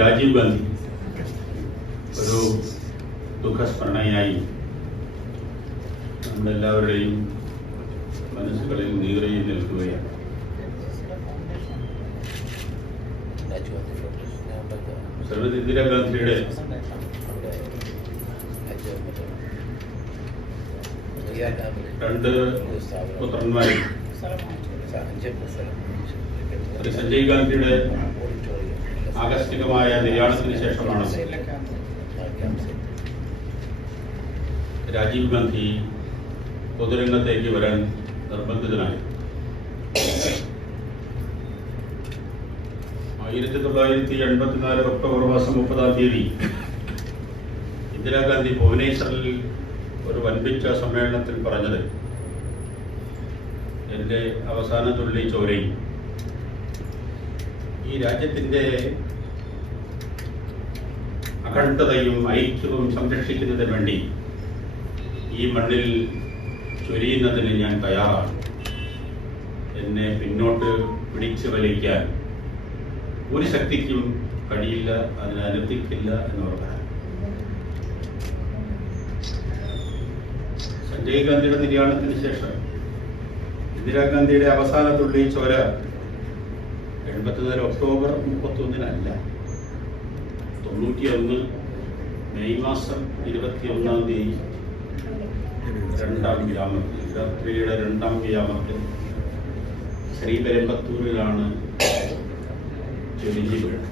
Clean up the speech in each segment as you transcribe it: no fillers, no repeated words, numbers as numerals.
രാജീവ് ഗാന്ധി ഒരു ദുഃഖസ്മരണയായി നമ്മളെല്ലാവരുടെയും മനസ്സുകളിൽ നീറിയിൽ നിൽക്കുകയാണ്. ശ്രീമതി ഇന്ദിരാഗാന്ധിയുടെ രണ്ട് പുത്രന്മാരും ശ്രീ സഞ്ജയ് ഗാന്ധിയുടെ ആകസ്മികമായ നിര്യാണത്തിന് ശേഷമാണ് രാജീവ് ഗാന്ധി പൊതുരംഗത്തേക്ക് വരാൻ നിർബന്ധിതനായി. 1984 ഒക്ടോബർ മാസം 30 ഇന്ദിരാഗാന്ധി ഭുവനേശ്വറിൽ ഒരു വൻപിച്ച സമ്മേളനത്തിൽ പറഞ്ഞത്, എൻ്റെ അവസാന തുള്ളി ചോരയും ഈ രാജ്യത്തിൻ്റെ അഖണ്ഡതയും ഐക്യവും സംരക്ഷിക്കുന്നതിന് വേണ്ടി ഈ മണ്ണിൽ ചൊരിയുന്നതിന് ഞാൻ തയ്യാറാണ്. എന്നെ പിന്നോട്ട് പിടിച്ചു വലിക്കാൻ ഒരു ശക്തിക്കും കഴിയില്ല, അതിനെ അനുവദിക്കില്ല എന്ന് പറഞ്ഞാൽ സഞ്ജയ് ഗാന്ധിയുടെ നിര്യാണത്തിന് ശേഷം ഇന്ദിരാഗാന്ധിയുടെ അവസാന തുള്ളി ചോര 84 ഒക്ടോബർ 31 91 മെയ് മാസം 21 രണ്ടാം വ്യാമത്തിൽ, രാത്രിയുടെ രണ്ടാം വ്യാമത്തിൽ ശ്രീപെരുമ്പത്തൂരിലാണ് ചൊരിഞ്ഞു വീണത്.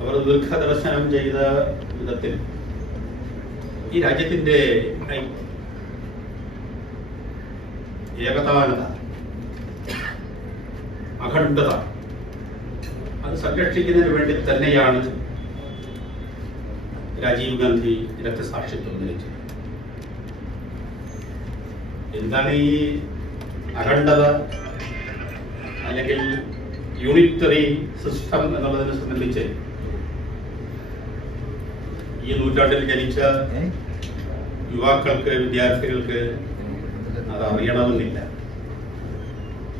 അവർ ദീർഘദർശനം ചെയ്ത വിധത്തിൽ ഈ രാജ്യത്തിൻ്റെ ഏകതാനത, അഖണ്ഡത അത് സംരക്ഷിക്കുന്നതിന് വേണ്ടി തന്നെയാണ് രാജീവ് ഗാന്ധി രക്തസാക്ഷിത്വം വഹിച്ചത്. എന്താണ് ഈ അഖണ്ഡത അല്ലെങ്കിൽ യൂണിറ്ററി സിസ്റ്റം എന്നുള്ളതിനെ സംബന്ധിച്ച് ഈ നൂറ്റാണ്ടിൽ ജനിച്ച യുവാക്കൾക്ക്, വിദ്യാർത്ഥികൾക്ക് അത് അറിയണമെന്നില്ല.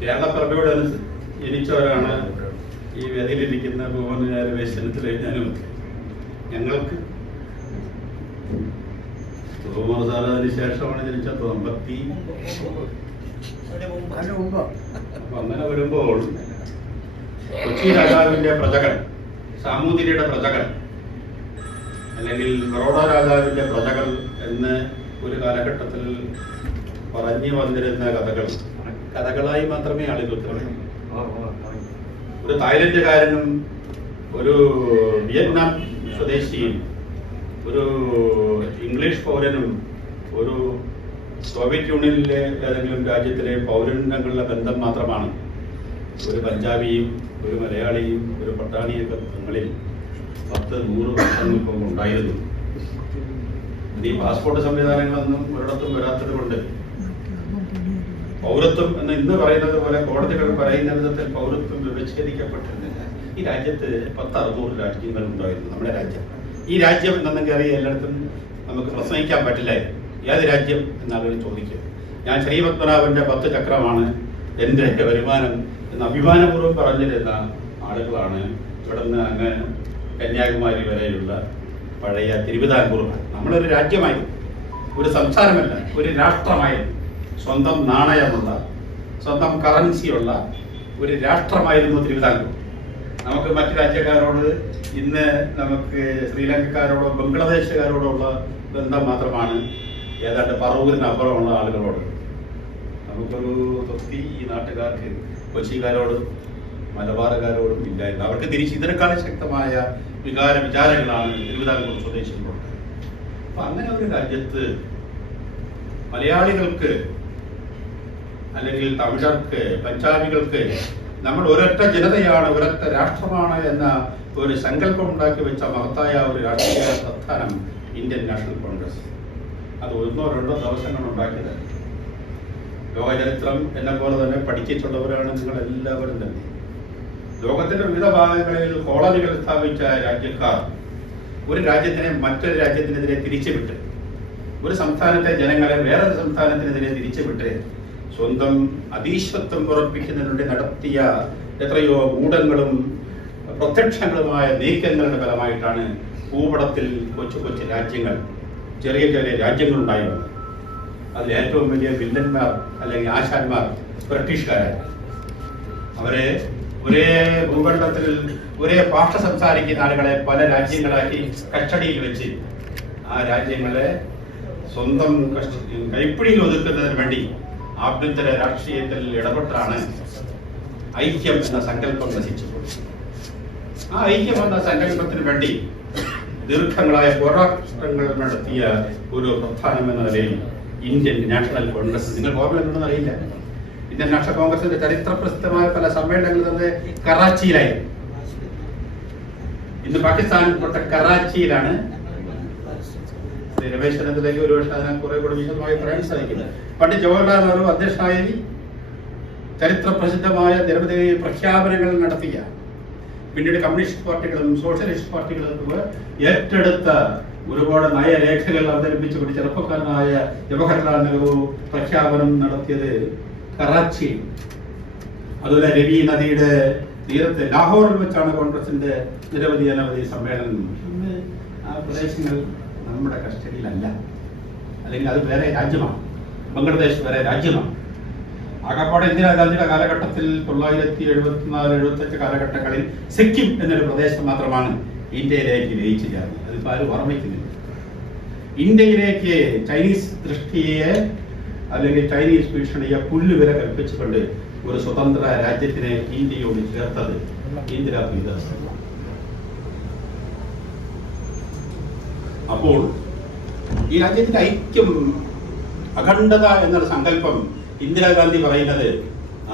കേരളപ്പിറവിയോട് ജനിച്ചവരാണ് ഈ വേദിയിലിരിക്കുന്ന ഭുവനേശ്വരത്തിൽ ഞാനും. ഞങ്ങൾക്ക് തോമർ സാർ അതിന് ശേഷമാണ് ജനിച്ചത്, 50. അങ്ങനെ വരുമ്പോൾ കൊച്ചി രാജാവിന്റെ പ്രജകൾ, സാമൂതിരിയുടെ പ്രജകൾ അല്ലെങ്കിൽ ബറോഡ രാജാവിന്റെ പ്രജകൾ എന്ന് ഒരു കാലഘട്ടത്തിൽ പറഞ്ഞു വന്നിരുന്ന കഥകളായി മാത്രമേ ആളുകൾക്ക് അറിയൂ. ഒരു തായ്ലൻഡുകാരനും ഒരു വിയറ്റ്നാം സ്വദേശിയും ഒരു ഇംഗ്ലീഷ് പൗരനും ഒരു സോവിയറ്റ് യൂണിയനിലെ ഏതെങ്കിലും രാജ്യത്തിലെ പൗരനും തമ്മിലുള്ള ബന്ധം മാത്രമാണ് ഒരു പഞ്ചാബിയും ഒരു മലയാളിയും ഒരു പട്ടാണിയൊക്കെ തങ്ങളിൽ 10-100 വർഷങ്ങൾക്ക് മുമ്പ് ഉണ്ടായിരുന്നു. ഈ പാസ്പോർട്ട് സംവിധാനങ്ങളൊന്നും ഒരിടത്തും വരാത്തത് കൊണ്ട് പൗരത്വം എന്ന് ഇന്ന് പറയുന്നത് പോലെ കോടതികൾ പറയുന്ന വിധത്തിൽ പൗരത്വം വിച്ഛേദിക്കപ്പെട്ടിരുന്നില്ല. ഈ രാജ്യത്ത് 10-600 രാജ്യങ്ങൾ ഉണ്ടായിരുന്നു. നമ്മുടെ രാജ്യം, ഈ രാജ്യം എന്നൊന്നും കയറി എല്ലായിടത്തും നമുക്ക് പ്രസംഗിക്കാൻ പറ്റില്ല. ഏത് രാജ്യം എന്നാളുകൾ ചോദിക്കും. ഞാൻ ശ്രീപത്മനാഭന്റെ 10 ചക്രമാണ് എൻ്റെ വരുമാനം എന്ന് അഭിമാനപൂർവ്വം പറഞ്ഞിരുന്ന ആളുകളാണ്. ഇവിടെ നിന്ന് അങ്ങ് കന്യാകുമാരി വരെയുള്ള പഴയ തിരുവിതാംകൂർ നമ്മളൊരു രാജ്യമായി, ഒരു സംസ്ഥാനമല്ല, ഒരു രാഷ്ട്രമായി, സ്വന്തം നാണയമുള്ള, സ്വന്തം കറൻസിയുള്ള ഒരു രാഷ്ട്രമായിരുന്നു തിരുവിതാംകൂർ. നമുക്ക് മറ്റു രാജ്യക്കാരോട് ഇന്ന് നമുക്ക് ശ്രീലങ്കക്കാരോടോ ബംഗ്ലാദേശുകാരോടോ ഉള്ള ബന്ധം മാത്രമാണ് ഏതാണ്ട് പറവൂരിനപ്പുറമുള്ള ആളുകളോട്. നമുക്കൊരു തൊത്തി ഈ നാട്ടുകാർക്ക് കൊച്ചിക്കാരോടും മലബാറുകാരോടും ഇല്ലായിരുന്നു. അവർക്ക് തിരിച്ച് ഇതിനേക്കാളും ശക്തമായ വിചാരങ്ങളാണ് തിരുവിതാംകൂർ സ്വദേശികളുണ്ട്. അപ്പൊ അങ്ങനെ ഒരു രാജ്യത്ത് മലയാളികൾക്ക് അല്ലെങ്കിൽ തമിഴർക്ക്, പഞ്ചാബികൾക്ക് നമ്മൾ ഒരൊറ്റ ജനതയാണ്, ഒരൊറ്റ രാഷ്ട്രമാണ് എന്ന ഒരു സങ്കല്പം ഉണ്ടാക്കി വെച്ച മഹത്തായ ഒരു രാഷ്ട്രീയ പ്രസ്ഥാനം ഇന്ത്യൻ നാഷണൽ കോൺഗ്രസ്. അത് 1-2 ദിവസങ്ങൾ ഉണ്ടാക്കിയത്. ലോകചരിത്രം എന്നെ പോലെ തന്നെ പഠിച്ചിട്ടുള്ളവരാണ് നിങ്ങൾ എല്ലാവരും തന്നെ. ലോകത്തിന്റെ വിവിധ ഭാഗങ്ങളിൽ കോളനികൾ സ്ഥാപിച്ച രാജ്യക്കാർ ഒരു രാജ്യത്തിനെ മറ്റൊരു രാജ്യത്തിനെതിരെ തിരിച്ചുവിട്ട്, ഒരു സംസ്ഥാനത്തെ ജനങ്ങളെ വേറൊരു സംസ്ഥാനത്തിനെതിരെ തിരിച്ചുവിട്ട് സ്വന്തം അധീശത്വം ഉറപ്പിക്കുന്നതിനുവേണ്ടി നടത്തിയ എത്രയോ ഗൂഢങ്ങളും പ്രത്യക്ഷങ്ങളുമായ നീക്കങ്ങളുടെ ഫലമായിട്ടാണ് ഭൂപടത്തിൽ കൊച്ചു കൊച്ചു രാജ്യങ്ങൾ, ചെറിയ ചെറിയ രാജ്യങ്ങൾ ഉണ്ടായി വന്നത്. അതിൽ ഏറ്റവും വലിയ വില്ലന്മാർ അല്ലെങ്കിൽ ആശാന്മാർ ബ്രിട്ടീഷുകാരായിരുന്നു. അവരെ ഒരേ ഭൂഖണ്ഡത്തിൽ ഒരേ ഭാഷ സംസാരിക്കുന്ന ആളുകളെ പല രാജ്യങ്ങളാക്കി കസ്റ്റഡിയിൽ വെച്ച് ആ രാജ്യങ്ങളെ സ്വന്തം കൈപ്പിടിയിൽ ഒതുക്കുന്നതിന് വേണ്ടി ആഭ്യന്തര രാഷ്ട്രീയത്തിൽ ഇടപെട്ടാണ് ഐക്യം എന്ന സങ്കല്പം നശിച്ചത്. ആ ഐക്യം എന്ന സങ്കല്പത്തിന് വേണ്ടി ദീർഘങ്ങളായ പോരാട്ടങ്ങൾ നടത്തിയ ഒരു പ്രധാനം എന്ന നിലയിൽ ഇന്ത്യൻ നാഷണൽ കോൺഗ്രസ്, നിങ്ങൾ ഓർമ്മയുണ്ടെന്ന് അറിയില്ല, ഇന്ത്യൻ നാഷണൽ കോൺഗ്രസിന്റെ ചരിത്ര പ്രസിദ്ധമായ പല സമ്മേളനങ്ങൾ തന്നെ കറാച്ചിയിലായിരുന്നു. ഇന്ന് പാകിസ്ഥാനിൽപ്പെട്ട കറാച്ചിയിലാണ്. രമേശ് ചെന്നിത്തലയ്ക്ക് ഒരുപക്ഷെ അതിനെ കുറെ കൂടി വിശദമായി പറയാൻ സാധിക്കുന്നത്. പണ്ട് ജവഹർലാൽ നെഹ്റു അധ്യക്ഷനായി ചരിത്ര പ്രസിദ്ധമായ നിരവധി പ്രഖ്യാപനങ്ങൾ നടത്തിയ, പിന്നീട് കമ്മ്യൂണിസ്റ്റ് പാർട്ടികളും സോഷ്യലിസ്റ്റ് പാർട്ടികളും ഏറ്റെടുത്ത ഒരുപാട് നയരേഖകൾ അവതരിപ്പിച്ചുകൊണ്ട് ചെറുപ്പക്കാരനായ ജവഹർലാൽ നെഹ്റു പ്രഖ്യാപനം നടത്തിയത് കറാച്ചി, അതുപോലെ രവി നദിയുടെ തീരത്ത് ലാഹോറിൽ വെച്ചാണ് കോൺഗ്രസിന്റെ നിരവധി അനവധി സമ്മേളനം. ഇന്ന് ആ പ്രദേശങ്ങൾ നമ്മുടെ കസ്റ്റഡിയിലല്ല, അല്ലെങ്കിൽ അത് വേറെ രാജ്യമാണ്. ബംഗ്ലാദേശ് വേറെ രാജ്യമാണ്. ആകപ്പാടെ ഇന്ദിരാഗാന്ധിയുടെ കാലഘട്ടത്തിൽ 1974-75 കാലഘട്ടങ്ങളിൽ സിക്കിം എന്നൊരു പ്രദേശം മാത്രമാണ് ഇന്ത്യയിലേക്ക് ലയിച്ചു ചേർന്നത്. അതിപ്പോൾ ആരും ഓർമ്മിക്കുന്നില്ല. ഇന്ത്യയിലേക്ക് ചൈനീസ് ദൃഷ്ടിയെ അല്ലെങ്കിൽ ചൈനീസ് ഭീഷണിയെ പുല്ലുവില കൽപ്പിച്ചുകൊണ്ട് ഒരു സ്വതന്ത്ര രാജ്യത്തിനെ ഇന്ത്യയോട് ചേർത്തത് ഇന്ദിരാ പ്രിയദർശൻ. അപ്പോൾ ഈ രാജ്യത്തിന്റെ ഐക്യം, അഖണ്ഡത എന്നുള്ള സങ്കല്പം ഇന്ദിരാഗാന്ധി പറയുന്നത്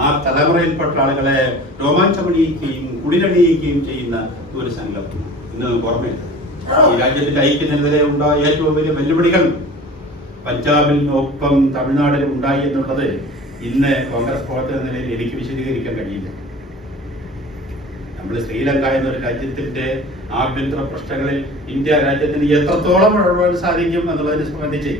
ആ തലമുറയിൽപ്പെട്ട ആളുകളെ രോമാഞ്ചമണിയിക്കുകയും കുളിരണിയിക്കുകയും ചെയ്യുന്ന ഒരു സങ്കല്പം. ഇന്ന് നമുക്ക് ഓർമ്മയുണ്ട്. ഈ രാജ്യത്തിന്റെ ഐക്യനിലവിലെ ഉണ്ടായ ഏറ്റവും വലിയ വെല്ലുവിളികൾ പഞ്ചാബിനൊപ്പം തമിഴ്നാടിലും ഉണ്ടായി എന്നുള്ളത് ഇന്ന് കോൺഗ്രസ് പ്രവർത്തക നിലയിൽ എനിക്ക് വിശദീകരിക്കാൻ കഴിയില്ല. നമ്മൾ ശ്രീലങ്ക എന്നൊരു രാജ്യത്തിന്റെ ആഭ്യന്തര പ്രശ്നങ്ങളിൽ ഇന്ത്യ രാജ്യത്തിന് എത്രത്തോളം ഇടപെടാൻ സാധിക്കും എന്നുള്ളതിനെ സംബന്ധിച്ച്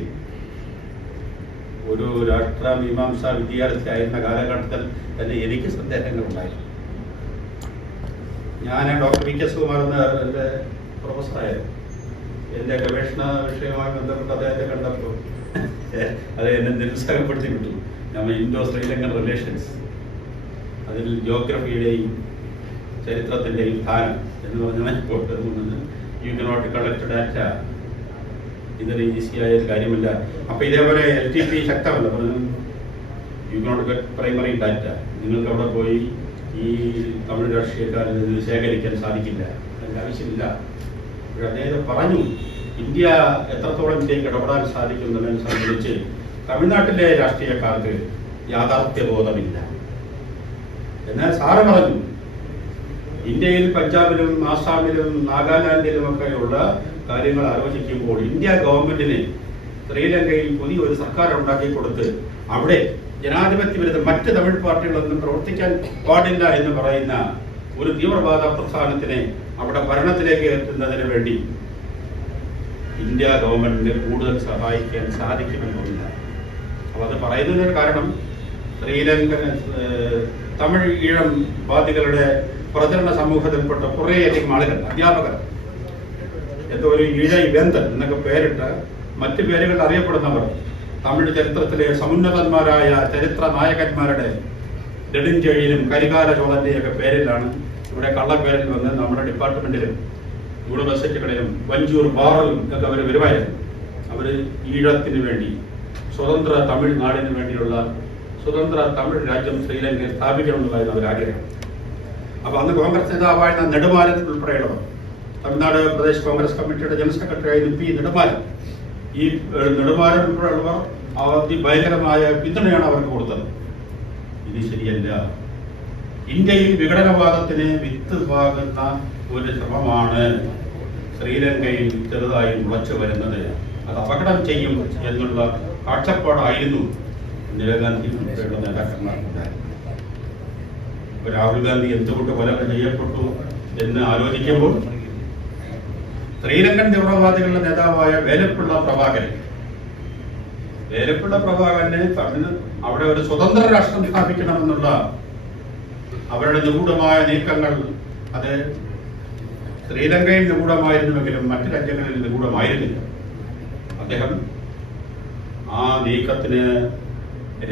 ഒരു രാഷ്ട്രമീമാംസ വിദ്യാർത്ഥിയായിരുന്ന കാലഘട്ടത്തിൽ തന്നെ എനിക്ക് സന്ദേഹങ്ങളുണ്ടായിരുന്നു. ഞാൻ ഡോക്ടർ വി കെ സുകുമാർ എന്ന എൻ്റെ പ്രൊഫസറായിരുന്നു. എൻ്റെ ഗവേഷണ വിഷയവുമായി ബന്ധപ്പെട്ട് അദ്ദേഹത്തെ കണ്ടപ്പോൾ അത് എന്നെ നിരുത്സാഹപ്പെടുത്തി വിട്ടു. നമ്മൾ ഇൻഡോ ശ്രീലങ്കൻ റിലേഷൻസ്, അതിൽ ജിയോഗ്രഫിയുടെയും ചരിത്രത്തിൻ്റെയും സ്ഥാനം എന്ന് പറഞ്ഞാൽ യു കനോട്ട് കളക്ട് ഡാറ്റ, ഇതൊരു ഈസിയായ ഒരു കാര്യമില്ല. അപ്പോൾ ഇതേപോലെ LTP ശക്തമല്ല, you cannot get primary data. നിങ്ങൾക്ക് അവിടെ പോയി ഈ തമിഴ് രാഷ്ട്രീയക്കാരിൽ ഇത് ശേഖരിക്കാൻ സാധിക്കില്ല, അതിൻ്റെ ആവശ്യമില്ല. അദ്ദേഹം പറഞ്ഞു ഇന്ത്യ എത്രത്തോളം ഇന്ത്യക്ക് ഇടപെടാൻ സാധിക്കുന്നതിനെ സംബന്ധിച്ച് തമിഴ്നാട്ടിലെ രാഷ്ട്രീയക്കാർക്ക് യാഥാർത്ഥ്യബോധമില്ല. എന്നാൽ സാറ് പറഞ്ഞു ഇന്ത്യയിൽ പഞ്ചാബിലും ആസാമിലും നാഗാലാൻഡിലും ഒക്കെയുള്ള കാര്യങ്ങൾ ആലോചിക്കുമ്പോൾ ഇന്ത്യ ഗവൺമെന്റിന് ശ്രീലങ്കയിൽ പുതിയൊരു സർക്കാർ ഉണ്ടാക്കി കൊടുത്ത് അവിടെ ജനാധിപത്യ വിരുദ്ധ മറ്റ് തമിഴ് പാർട്ടികളൊന്നും പ്രവർത്തിക്കാൻ പാടില്ല എന്ന് പറയുന്ന ഒരു തീവ്രവാദ പ്രസ്ഥാനത്തിനെ അവിടെ ഭരണത്തിലേക്ക് എത്തുന്നതിന് വേണ്ടി ഇന്ത്യ ഗവൺമെന്റിനെ കൂടുതൽ സഹായിക്കാൻ സാധിക്കുമെന്നില്ല. അപ്പോൾ അത് പറയുന്നതിന് കാരണം ശ്രീലങ്കൻ തമിഴ് ഈഴം വാദികളുടെ പ്രചരണ സമൂഹത്തിൽപ്പെട്ട കുറേയധികം ആളുകൾ, അധ്യാപകർ, എന്തോ ഒരു ഈഴ ബന്ധൻ എന്നൊക്കെ പേരിട്ട മറ്റു പേരുകൾ അറിയപ്പെടുന്നവർ, തമിഴ് ചരിത്രത്തിലെ സമുന്നതന്മാരായ ചരിത്ര നായകന്മാരുടെ നെടുഞ്ചെഴിയിലും കരികാല ചോളന്റെയൊക്കെ പേരിലാണ് ഇവിടെ കള്ളപ്പേരിൽ വന്ന് നമ്മുടെ ഡിപ്പാർട്ട്മെന്റിലും യൂണിവേഴ്സിറ്റികളിലും വഞ്ചൂർ ബാറിലും ഒക്കെ അവർ വരുമായിരുന്നു. അവർ ഈഴത്തിന് വേണ്ടി, സ്വതന്ത്ര തമിഴ് നാടിന് വേണ്ടിയുള്ള സ്വതന്ത്ര തമിഴ് രാജ്യം ശ്രീലങ്കയിൽ സ്ഥാപിക്കണമെന്നുള്ളതായിരുന്നു അവരാഗ്രഹം. അപ്പോൾ അന്ന് കോൺഗ്രസ് നേതാവായിരുന്ന നെടുമാരൻ ഉൾപ്പെടെയുള്ളവർ, തമിഴ്നാട് പ്രദേശ് കോൺഗ്രസ് കമ്മിറ്റിയുടെ ജനറൽ സെക്രട്ടറി ആയിരുന്നു P. നെടുമാരൻ, ഈ നെടുമാരൻ ഉൾപ്പെടെയുള്ളവർ അതിഭയങ്കരമായ പിന്തുണയാണ് അവർക്ക് കൊടുത്തത്. ഇത് ശരിയല്ല, ഇന്ത്യയിൽ വിഘടനവാദത്തിന് വിത്ത് പാകുന്ന ഒരു ശ്രമമാണ് ശ്രീലങ്കയിൽ ചെറുതായി മുളച്ചു വരുന്നത്, അത് അപകടം ചെയ്യും എന്നുള്ള കാഴ്ചപ്പാടായിരുന്നു ഇന്ദിരാഗാന്ധി ഉൾപ്പെടെയുള്ള നേതാക്കന്മാർക്കുണ്ടായിരുന്നു. രാഹുൽ ഗാന്ധി എന്തുകൊണ്ട് കൊല ചെയ്യപ്പെട്ടു എന്ന് ആലോചിക്കുമ്പോൾ ശ്രീലങ്കൻ തീവ്രവാദികളുടെ നേതാവായ വേലപ്പിള്ള പ്രഭാകരനെ അവിടെ ഒരു സ്വതന്ത്ര രാഷ്ട്രം സ്ഥാപിക്കണമെന്നുള്ള അവരുടെ നിഗൂഢമായ നീക്കങ്ങൾ അത് ശ്രീലങ്കയിൽ നിഗൂഢമായിരുന്നുവെങ്കിലും മറ്റു രാജ്യങ്ങളിൽ നിഗൂഢമായിരുന്നില്ല. അദ്ദേഹം ആ നീക്കത്തിന്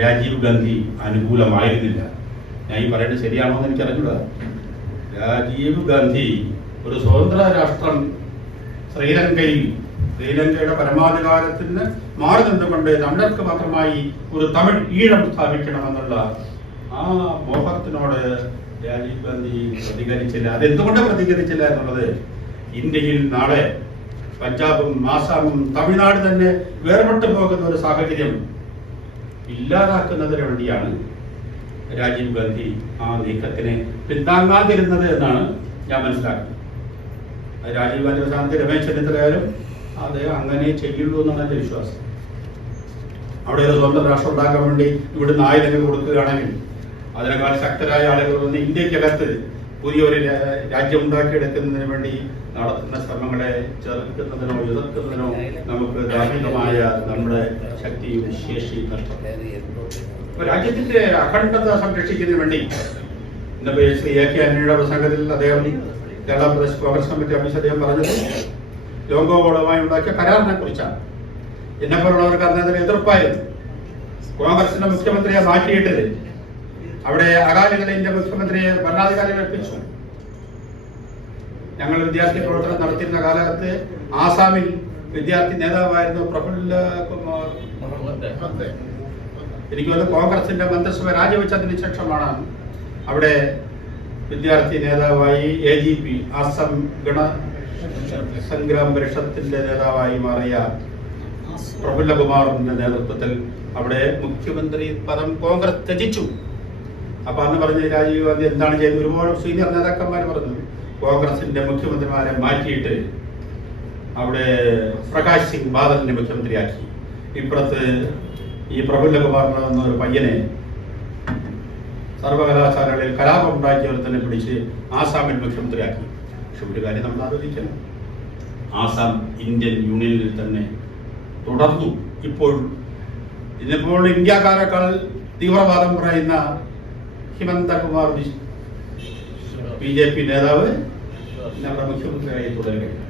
രാജീവ് ഗാന്ധി അനുകൂലമായിരുന്നില്ല. ഞാൻ ഈ പറയുന്നത് ശരിയാണോ എന്ന് എനിക്കറിഞ്ഞൂടാ. രാജീവ് ഗാന്ധി ഒരു സ്വതന്ത്ര രാഷ്ട്രം ശ്രീലങ്കയുടെ പരമാധികാരത്തിന് മാറി നിന്നുകൊണ്ട് തമിഴർക്ക് മാത്രമായി ഒരു തമിഴ് ഈഴം സ്ഥാപിക്കണമെന്നുള്ള ആ മോഹത്തിനോട് രാജീവ് ഗാന്ധി പ്രതികരിച്ചില്ല. അതെന്തുകൊണ്ട് പ്രതികരിച്ചില്ല എന്നുള്ളത് ഇന്ത്യയിൽ നാളെ പഞ്ചാബും ആസാമും തമിഴ്നാട് തന്നെ വേർപെട്ടു പോകുന്ന ഒരു സാഹചര്യം ഇല്ലാതാക്കുന്നതിന് വേണ്ടിയാണ് രാജീവ് ഗാന്ധി ആ നീക്കത്തിനെ പിന്താങ്ങാതിരുന്നത് എന്നാണ് ഞാൻ മനസ്സിലാക്കുന്നത്. രാജീവ് ഗാന്ധിയുടെ സ്ഥാനത്ത് രമേശ് ചെന്നിത്തലയായാലും അദ്ദേഹം അങ്ങനെ ചെയ്യുള്ളൂ എന്നാണ് എൻ്റെ വിശ്വാസം. അവിടെ ഒരു സ്വന്തം രാഷ്ട്രം ഉണ്ടാക്കാൻ വേണ്ടി ഇവിടുന്ന് ആയുധങ്ങൾ കൊടുക്കുകയാണെങ്കിൽ അതിനേക്കാൾ ശക്തരായ ആളുകൾ വന്ന് ഇന്ത്യക്കകത്ത് പുതിയൊരു രാജ്യം ഉണ്ടാക്കിയെടുക്കുന്നതിന് വേണ്ടി നടത്തുന്ന ശ്രമങ്ങളെ ചെറുക്കുന്നതിനോ എതിർക്കുന്നതിനോ നമുക്ക് ധാർമ്മികമായ നമ്മുടെ ശക്തിയും ശേഷിയും നഷ്ടപ്പെടും. രാജ്യത്തിന്റെ അഖണ്ഡത സംരക്ഷിക്കുന്നതിന് വേണ്ടി ഇന്നിപ്പോ ശ്രീ എ കെ ആന്റണിയുടെ പ്രസംഗത്തിൽ അദ്ദേഹം കേരള പ്രദേശ് കോൺഗ്രസ് കമ്മിറ്റി ഓഫീസ് അദ്ദേഹം പറഞ്ഞത് ലോകോപകരണമായി ഉണ്ടാക്കിയ കരാറിനെ കുറിച്ചാണ്. എന്നെപ്പോലുള്ളവർക്ക് അന്നതിന് എതിർപ്പായിരുന്നു. കോൺഗ്രസിന്റെ മുഖ്യമന്ത്രിയെ മാറ്റിയിട്ടത് അവിടെ അകാലിദളിന്റെ മുഖ്യമന്ത്രിയെ ഭരണാധികാരികൾ ഏൽപ്പിച്ചു. ഞങ്ങൾ വിദ്യാർത്ഥി പ്രവർത്തനം നടത്തിയിരുന്ന കാലത്ത് ആസാമിൽ വിദ്യാർത്ഥി നേതാവായിരുന്നു പ്രഫുല്ല കുമാർ. എനിക്ക് തോന്നുന്നു കോൺഗ്രസിന്റെ മന്ത്രിസഭ രാജിവെച്ചതിന് ശേഷമാണ് അവിടെ വിദ്യാർത്ഥി നേതാവായി AGP ആസാം ഗണ സംഗ്രാം പരിഷത്തിന്റെ നേതാവായി മാറിയ പ്രഫുല്ലകുമാറിന്റെ നേതൃത്വത്തിൽ അവിടെ മുഖ്യമന്ത്രി പദം കോൺഗ്രസ് ത്യജിച്ചു. അപ്പൊ അന്ന് പറഞ്ഞ രാജീവ് ഗാന്ധി എന്താണ് ചെയ്തത്? ഒരുപാട് സീനിയർ നേതാക്കന്മാർ പറഞ്ഞു കോൺഗ്രസിന്റെ മുഖ്യമന്ത്രിമാരെ മാറ്റിയിട്ട് അവിടെ പ്രകാശ് സിംഗ് ബാദലിനെ മുഖ്യമന്ത്രിയാക്കി. ഇപ്പുറത്ത് ഈ പ്രഫുല്ലകുമാർ എന്നൊരു പയ്യനെ സർവകലാശാലകളിൽ കലാപം ഉണ്ടാക്കിയവർ തന്നെ പിടിച്ച് ആസാമിൽ മുഖ്യമന്ത്രിയാക്കി. പക്ഷെ ഒരു കാര്യം നമ്മൾ ആലോചിക്കണം, ആസാം ഇന്ത്യൻ യൂണിയനിൽ തന്നെ തുടർന്നു. ഇന്നിപ്പോൾ ഇന്ത്യക്കാരെക്കാൾ തീവ്രവാദം പറയുന്ന ഹിമന്തകുമാർ BJP നേതാവ് നമ്മുടെ മുഖ്യമന്ത്രിയായി തുടരുകയാണ്.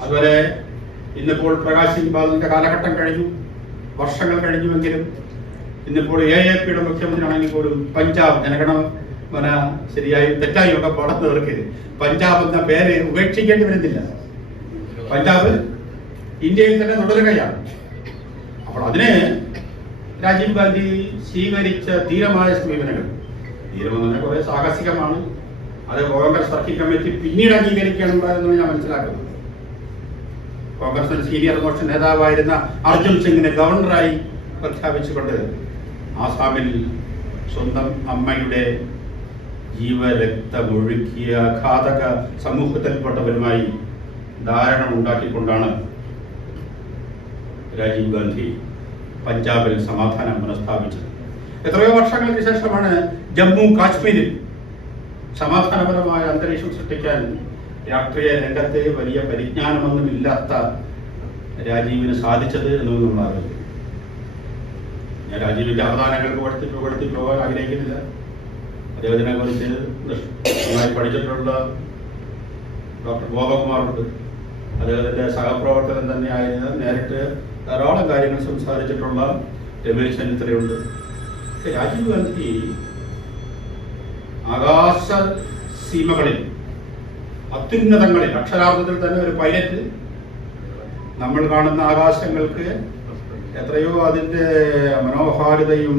അതുപോലെ ഇന്നിപ്പോൾ പ്രകാശ് സിംഗ് ബാദലിന്റെ കാലഘട്ടം കഴിഞ്ഞു, വർഷങ്ങൾ കഴിഞ്ഞുവെങ്കിലും ഇന്നിപ്പോൾ AAPയുടെ മുഖ്യമന്ത്രി ആണെങ്കിൽ പോലും പഞ്ചാബ് ജനഗണമന ശരിയായി തെറ്റായി ഒക്കെ പാടുന്നവർക്ക് പഞ്ചാബ് എന്ന പേര് ഉപേക്ഷിക്കേണ്ടി വരുന്നില്ല. പഞ്ചാബ് ഇന്ത്യയിൽ തന്നെ തുടരുകയാണ്. അപ്പോൾ അതിനെ രാജീവ് ഗാന്ധി സ്വീകരിച്ച ധീരമായ സമീപനങ്ങൾ, ധീരമെന്ന് കുറെ സാഹസികമാണ്. അത് കോൺഗ്രസ് വർക്കിംഗ് കമ്മിറ്റി പിന്നീട് അംഗീകരിക്കണം ഞാൻ മനസ്സിലാക്കുന്നത്. കോൺഗ്രസിന്റെ സീനിയർ മോർച്ച നേതാവായിരുന്ന അർജുൻ സിംഗിനെ ഗവർണറായി പ്രഖ്യാപിച്ചുകൊണ്ട് ആസാമിൽ സ്വന്തം അമ്മയുടെ ജീവരക്തമൊഴുക്കിയ ഘാതക സമൂഹത്തിൽപ്പെട്ടവരുമായി ധാരണ ഉണ്ടാക്കിക്കൊണ്ടാണ് രാജീവ് ഗാന്ധി പഞ്ചാബിൽ സമാധാനം പുനഃസ്ഥാപിച്ചത്. എത്രയോ വർഷങ്ങൾക്ക് ശേഷമാണ് ജമ്മു കാശ്മീരിൽ സമാധാനപരമായ അന്തരീക്ഷം സൃഷ്ടിക്കാൻ രാഷ്ട്രീയ രംഗത്തെ വലിയ പരിജ്ഞാനമൊന്നുമില്ലാത്ത രാജീവിന് സാധിച്ചത് എന്ന് നമ്മൾ അറിയുന്നു. ഞാൻ രാജീവിന്റെ അവദാനങ്ങൾക്ക് പുകഴ്ത്തി പോകാൻ ആഗ്രഹിക്കുന്നില്ല. അദ്ദേഹത്തിനെ കുറിച്ച് നന്നായി പഠിച്ചിട്ടുള്ള ഡോക്ടർ ഗോപകുമാറുണ്ട്. അദ്ദേഹത്തിന്റെ സഹപ്രവർത്തകൻ തന്നെയായിരുന്നു. നേരിട്ട് ധാരാളം കാര്യങ്ങൾ സംസാരിച്ചിട്ടുള്ള രമേശ് ചെന്നിത്തലയുണ്ട്. രാജീവ് ഗാന്ധി ആകാശ സീമകളിൽ അത്യുന്നതങ്ങളിൽ അക്ഷരാർത്ഥത്തിൽ തന്നെ ഒരു പൈലറ്റ് നമ്മൾ കാണുന്ന ആകാശങ്ങൾക്ക് എത്രയോ അതിൻ്റെ മനോഹാരിതയും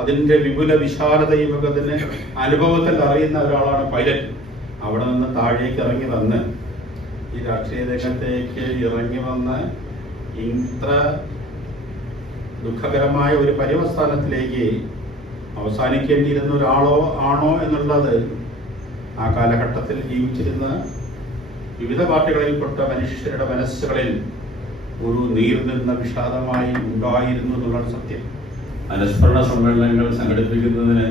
അതിൻ്റെ വിപുല വിശാലതയും ഒക്കെ തന്നെ അനുഭവത്തിൽ അറിയുന്ന ഒരാളാണ് പൈലറ്റ്. അവിടെ നിന്ന് താഴേക്ക് ഇറങ്ങി വന്ന് ഈ രാഷ്ട്രീയ രംഗത്തേക്ക് ഇറങ്ങി വന്ന് ഇത്ര ദുഃഖകരമായ ഒരു പര്യവസ്ഥാനത്തിലേക്ക് അവസാനിക്കേണ്ടിയിരുന്ന ഒരാളോ ആണോ എന്നുള്ളത് ആ കാലഘട്ടത്തിൽ ജീവിച്ചിരുന്ന വിവിധ പാർട്ടികളിൽപ്പെട്ട മനുഷ്യരുടെ മനസ്സുകളിൽ ഒരു നീർനിന്ന വിഷാദമായി ഉണ്ടായിരുന്നു എന്നുള്ളതാണ് സത്യം. അനുസ്മരണ സമ്മേളനങ്ങൾ സംഘടിപ്പിക്കുന്നതിന്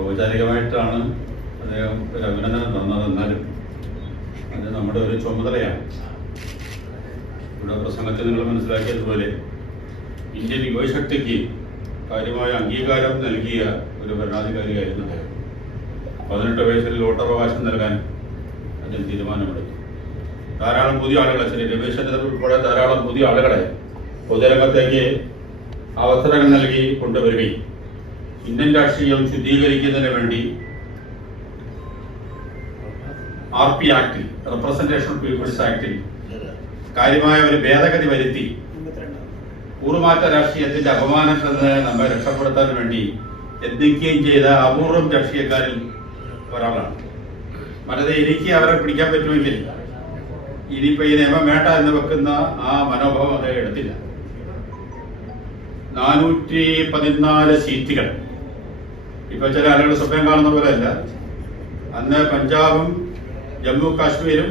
ഔപചാരികമായിട്ടാണ് അദ്ദേഹം ഒരു അഭിനന്ദനം തന്നതെന്നാലും അത് നമ്മുടെ ഒരു ചുമതലയാണ്. ഇവിടെ പ്രസംഗത്തിൽ നിങ്ങൾ മനസ്സിലാക്കിയതുപോലെ ഇന്ത്യൻ യുവശക്തിക്ക് കാര്യമായ അംഗീകാരം നൽകിയ ഒരു ഭരണാധികാരിയായിരുന്നു അദ്ദേഹം. 18 വയസ്സിൽ വോട്ടവകാശം നൽകാൻ അതിന് തീരുമാനമെടുത്തു. ധാരാളം പുതിയ ആളുകളെ, ശ്രീ രമേശ് ചെന്നിത്തല ഉൾപ്പെടെ ധാരാളം പുതിയ ആളുകളെ പൊതുരംഗത്തേക്ക് അവസരങ്ങൾ നൽകി കൊണ്ടുവരികയും ഇന്ത്യൻ രാഷ്ട്രീയം ശുദ്ധീകരിക്കുന്നതിന് വേണ്ടി RP ആക്ടിൽ, റെപ്രസെന്റേഷൻ ഓഫ് പീപ്പിൾസ് ആക്ടിൽ കാര്യമായ ഒരു ഭേദഗതി വരുത്തി കൂറുമാറ്റ രാഷ്ട്രീയത്തിന്റെ അപമാനത്തിൽ നിന്ന് നമ്മെ രക്ഷപ്പെടുത്താൻ വേണ്ടി യത്നിക്കുകയും ചെയ്ത അപൂർവം രാഷ്ട്രീയക്കാരിൽ ഒരാളാണ്. മനത് എനിക്ക് അവരെ പിടിക്കാൻ പറ്റുമെങ്കിൽ ഇനിയിപ്പോ ഈ നിയമം വേണ്ട എന്ന് വെക്കുന്ന ആ മനോഭാവം അത് എടുത്തില്ല. 414 സീറ്റുകൾ. ഇപ്പൊ ചില ആളുകൾ സ്വപ്നം കാണുന്ന പോലെ അല്ല. അന്ന് പഞ്ചാബും ജമ്മു കാശ്മീരും